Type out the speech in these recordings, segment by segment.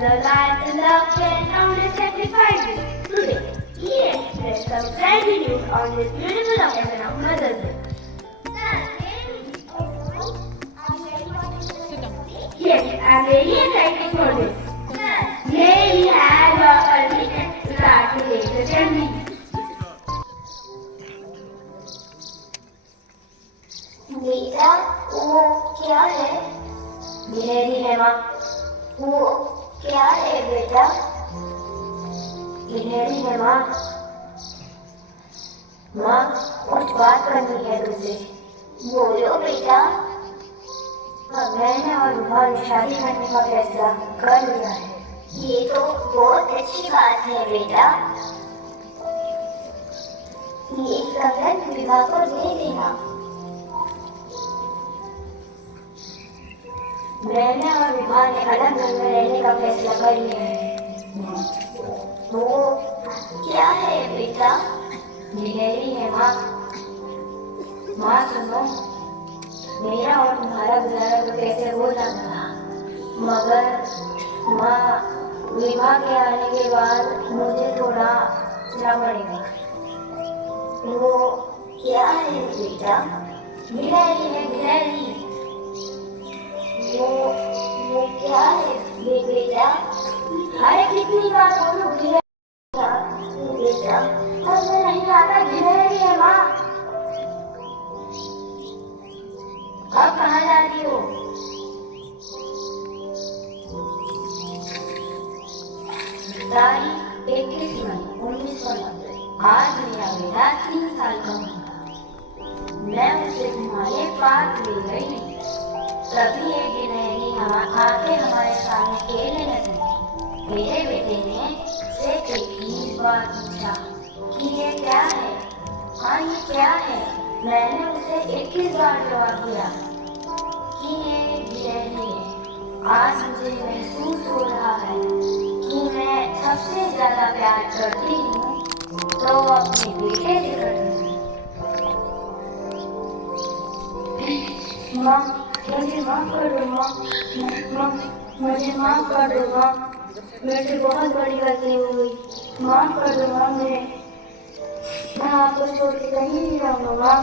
the light and love can only satisfy you. Today, he expressed some gratitude on this beautiful occasion of Mother's Day. Yes, I'm very excited for this. May we have your permission to start today's assembly. बेटा वो क्या है? गिलहरी है माँ। वो क्या है बेटा? गिलहरी है माँ। माँ, कुछ बात करनी है तुझसे। बोलो बेटा। मैंने और विभा ने शादी करने का फैसला कर लिया है। ये तो बहुत अच्छी बात है बेटा। ये कंगन विभा को दे देना। मैंने और विभा ने अलग घर में रहने का फैसला कर लिया है। वो क्या है बेटा? गिलहरी है माँ। माँ सुनो, मेरा और तुम्हारा गुजारा तो कैसे हो जाता था, मगर माँ विभा के आने के बाद मुझे थोड़ा चलना पड़ेगा। वो क्या है बेटा? गिलहरी है गिलहरी। वो क्या है बेटा? अरे कितनी बार बोलूं गिलहरी बेटा समझ नहीं आता। गिलहरी है माँ। अब कहाँ जाती हो? तारीख 21 मई 1990। आज मेरा बेटा 3 साल का होगा। मैं उसे तुम्हारे पास ले गई, तभी एक गिलहरी आके हमारे सामने खेलने लगी। मेरे बेटे ने उससे 21 बार पूछा कि ये क्या है, हाँ ये क्या है। मैंने उसे 21 बार जवाब दिया कि ये गिलहरी है। आज मुझे महसूस हो रहा है कि मैं सबसे ज्यादा प्यार करती हूँ तो अपने बेटे से करती हूँ। माँ, मुझे माफ कर दो माँ। माँ, मुझे माफ कर दो माँ। मेरे बहुत बड़ी गलती हो गई। माफ कर दो माँ मुझे। मैं आपको छोड़ के कहीं नहीं जाऊँगा माँ।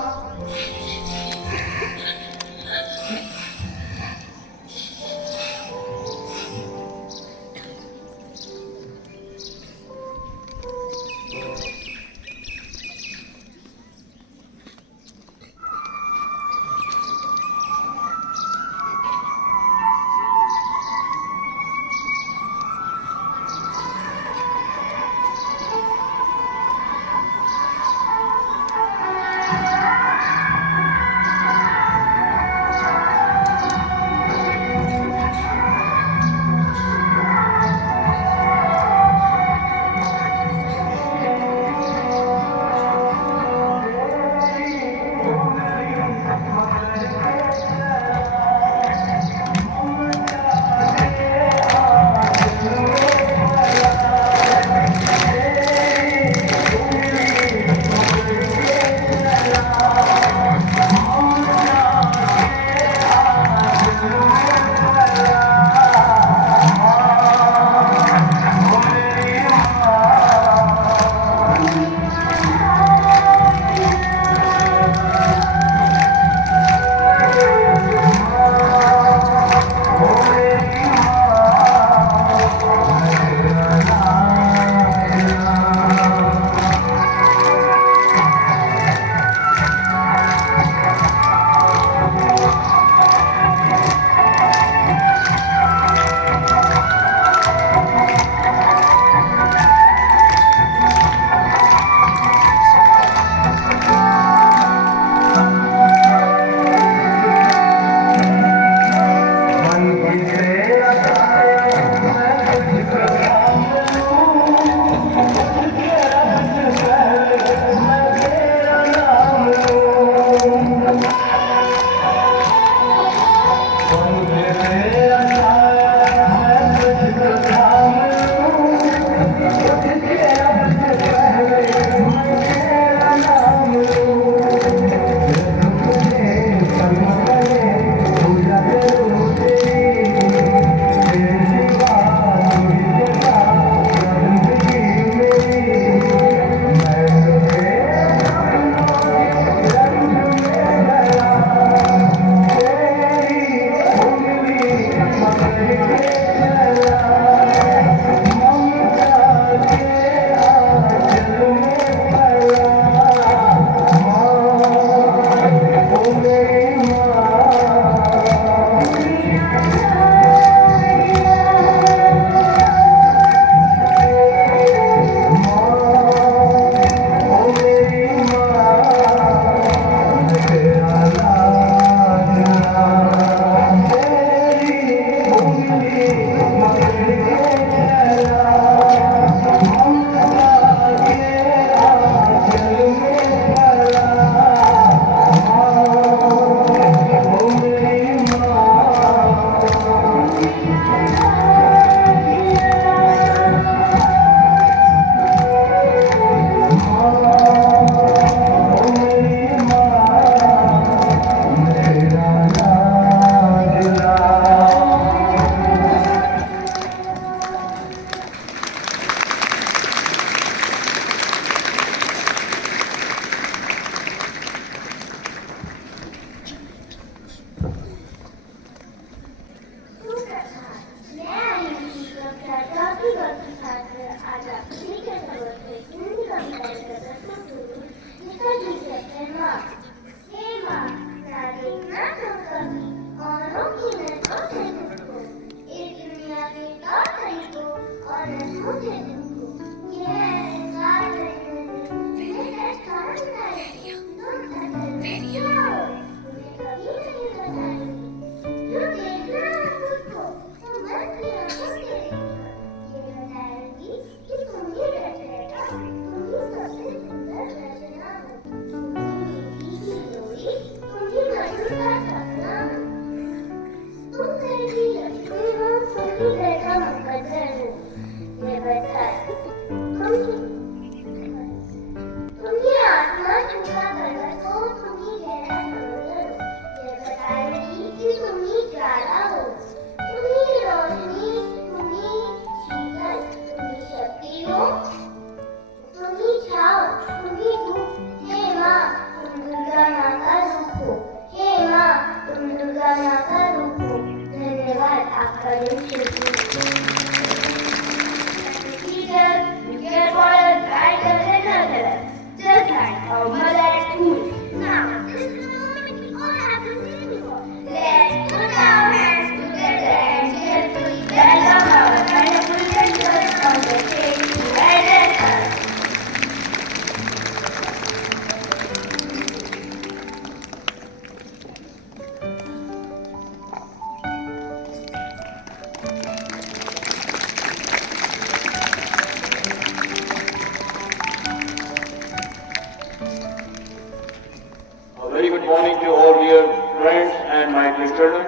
morning to all dear friends and my dear children.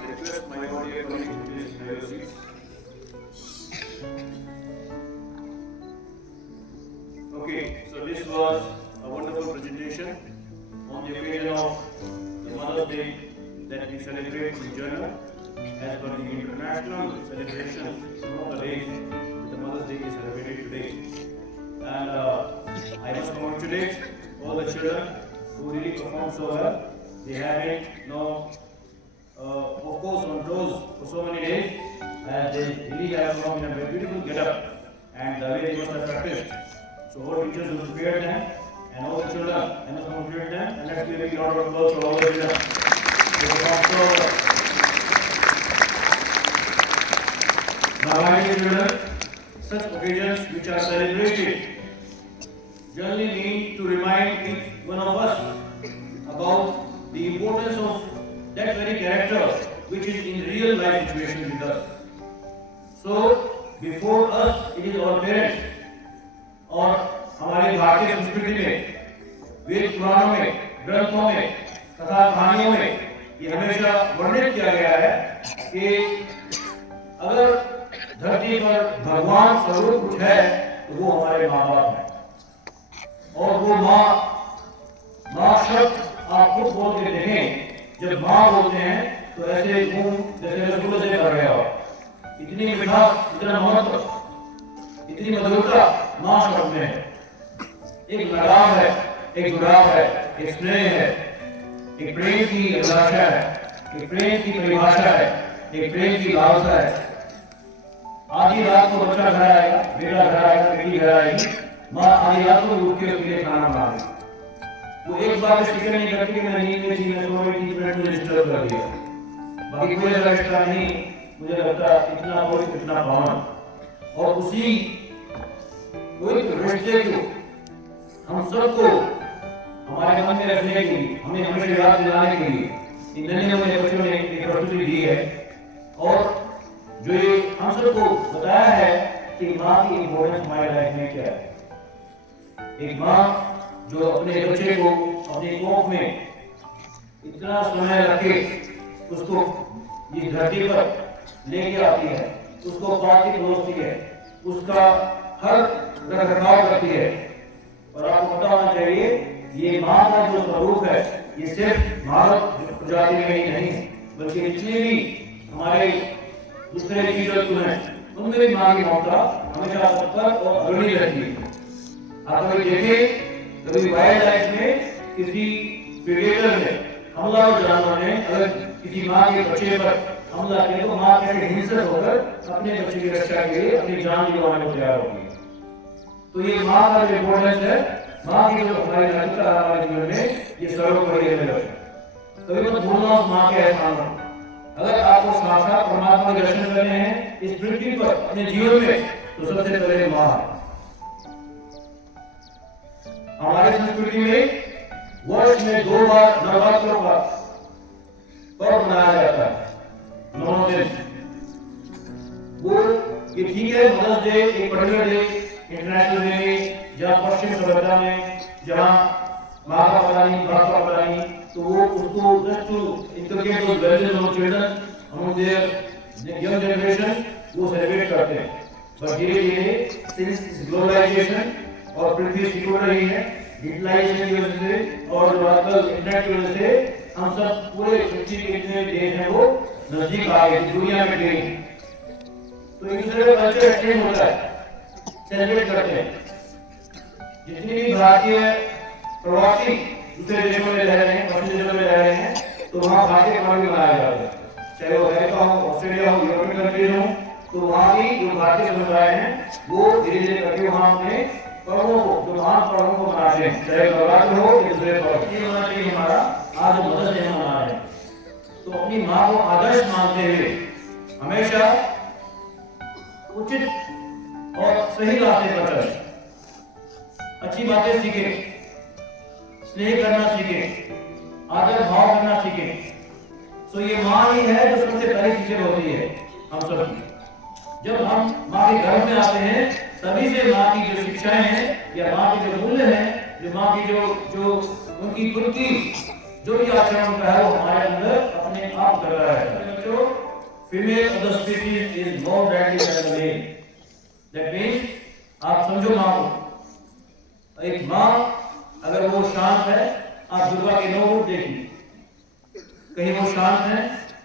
I request my all dear colleagues to please have your seats. Okay, so this was a wonderful presentation on the occasion of the Mother's Day that we celebrate in Jannah as per the international celebration. Some of the days the Mother's Day is celebrated today. And I must congratulate all the children who really performed so well. They have been of course on toes for so many days, and they really have come in a very beautiful get-up and the way they must have practiced. So all teachers will prepare them and all the children and must congratulate them, and let's give a big round of applause for all the children. They performed so well. Now, my dear children, such occasions which are celebrated generally mean to remind each one of us about the importance of that very character which is in real life situation with us. So, before us, it is our parents. और हमारी भारतीय संस्कृति में, वेद पुराणों में, ग्रंथों में, कथा कहानियों में ये हमेशा वर्णित किया गया है कि अगर धरती पर भगवान स्वरूप कुछ है तो वो हमारे माँ बाप हैं। और वो माँ शब्द आप खुद बोल के देखें, जब माँ बोलते हैं तो ऐसे मुंह जैसे रसगुल्ले से भर गया हो। इतनी मिठास, इतना महत्व, इतनी मधुरता माँ शब्द में है। एक लगाव है, एक जुड़ाव है, एक स्नेह है, एक प्रेम की अभिलाषा है, एक प्रेम की परिभाषा है, एक प्रेम की लालसा है। आधी रात को बच्चा घर आएगा, बेटा घर आएगा, बेटी घर आएगी, माँ आधी रात को उठ के उसके लिए खाना बनाएगी। वो एक बार भी फिक्र नहीं करती कि मैं नींद में थी, मैं सो रही थी, मैंने मुझे डिस्टर्ब कर दिया। बाकी कोई ऐसा रिश्ता नहीं, मुझे लगता इतना कोई इतना पावन। और उसी कोई रिश्ते को हम सबको हमारे मन में रखने के लिए, हमें हमेशा याद दिलाने के लिए इन नन्हे बच्चों ने एक प्रस्तुति दी है और जो ये हम सबको बताया है कि माँ की इम्पोर्टेंस हमारे लाइफ में क्या है। एक माँ जो अपने बच्चे को अपनी कोख में इतना समय रखे, उसको इस धरती पर लेके आती है, उसको पालती पलोसती है, उसका हर रखरखाव करती है। और आपको पता होना चाहिए ये माँ का जो स्वरूप है ये सिर्फ भारत प्रजाति में ही नहीं है, बल्कि जितने भी हमारे दूसरे जीव जंतु हैं उनमें भी माँ की ममता हमेशा तत्पर और अग्रणी रहती है। आप कभी देखें, कभी वाइल्ड लाइफ में किसी प्रेडेटर ने, हमलावर जानवर ने अगर किसी माँ के बच्चे पर हमला किया तो माँ कैसे हिंसक होकर अपने बच्चे की रक्षा के लिए अपनी जान दिलवाने को तैयार होगी। तो ये माँ का जो इम्पोर्टेंस है, माँ की जो हमारी नैतिकता हमारे जीवन में ये सर्वोपरि है। कभी मत भूलना उस माँ के एहसान को। अगर आपको साक्षात परमात्मा के दर्शन करने हैं इस पृथ्वी पर अपने जीवन में, तो सबसे पहले माँ। हमारी संस्कृति में वर्ष में 2 बार नवरात्रों का पर्व मनाया जाता है, 9 दिन। वो ये ठीक है, मदर्स डे एक पर्टिकुलर डे इंटरनेशनल डे, जहाँ पश्चिम सभ्यता में जहाँ माँ का पता नहीं, बाप का पता नहीं, तो वो उसको just to inculcate those values among children, among their young generation, वो सेलिब्रेट करते हैं। पर धीरे-धीरे since ग्लोबलाइजेशन और पृथ्वी सिकुड़ रही है, डिजिटलाइजेशन की वजह से और जो आजकल इंटरनेट की वजह से हम सब पूरे पृथ्वी के जितने देश हैं वो नजदीक आ गए, दुनिया में गए। तो एक दूसरे का कल्चर एक्सचेंज होता है, सेलिब्रेट करते हैं। जितने भी भारतीय प्रवासी दूसरे देशों में रह रहे हैं, पश्चिमी देशों में रह रहे हैं, तो वहाँ भारतीय पर्व भी मनाया जाता है। चाहे वो अमेरिका हो, ऑस्ट्रेलिया हो, यूरोपियन कंट्रीज हो, तो वहाँ भी जो भारतीय समुदाय हैं वो धीरे-धीरे करके वहाँ अपने पर्वों को, जो महान पर्वों को मनाते हैं। चाहे नवरात्र हो या दूसरे पर्व, ये होना चाहिए हमारा आज मदर्स डे मना रहे हैं। तो अपनी माँ को आदर्श मानते हुए हमेशा उचित और सही रास्ते पर चले, अच्छी बातें सीखें, स्नेह करना सीखें, आदर भाव करना सीखें। तो ये माँ ही है जो सबसे पहली टीचर होती है हम सब की। जब हम माँ के घर में आते हैं तभी से माँ की जो शिक्षाएं हैं या माँ के जो मूल्य हैं, जो माँ की जो उनकी खुद की जो भी आचरण उनका है वो हमारे अंदर अपने आप कर रहा है। बच्चों, female of the species is more deadly than the male. That means आप समझो माँ को, एक माँ अगर वो शांत है, आप दुर्गा के 9 रूप देखिए, कहीं वो शांत है,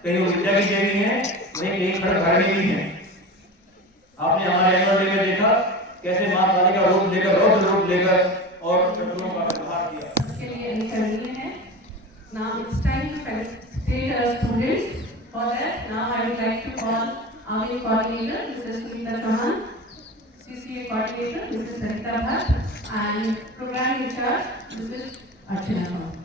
कहीं वो विद्या की देवी है, कहीं खड़खड़ाने की है। आपने हमारे एनुअल डे में देखा कैसे माँ काली का रूप लेकर, रौद्र रूप लेकर और शत्रुओं का संहार किया। उसके लिए अनुकरणीय है। Now it's time to felicitate our students. For that, now I would like to call our coordinator, Mrs. Sunita Chauhan, CCA coordinator, Mrs. Sarita Bhatt, and program in charge, Mrs. Archana.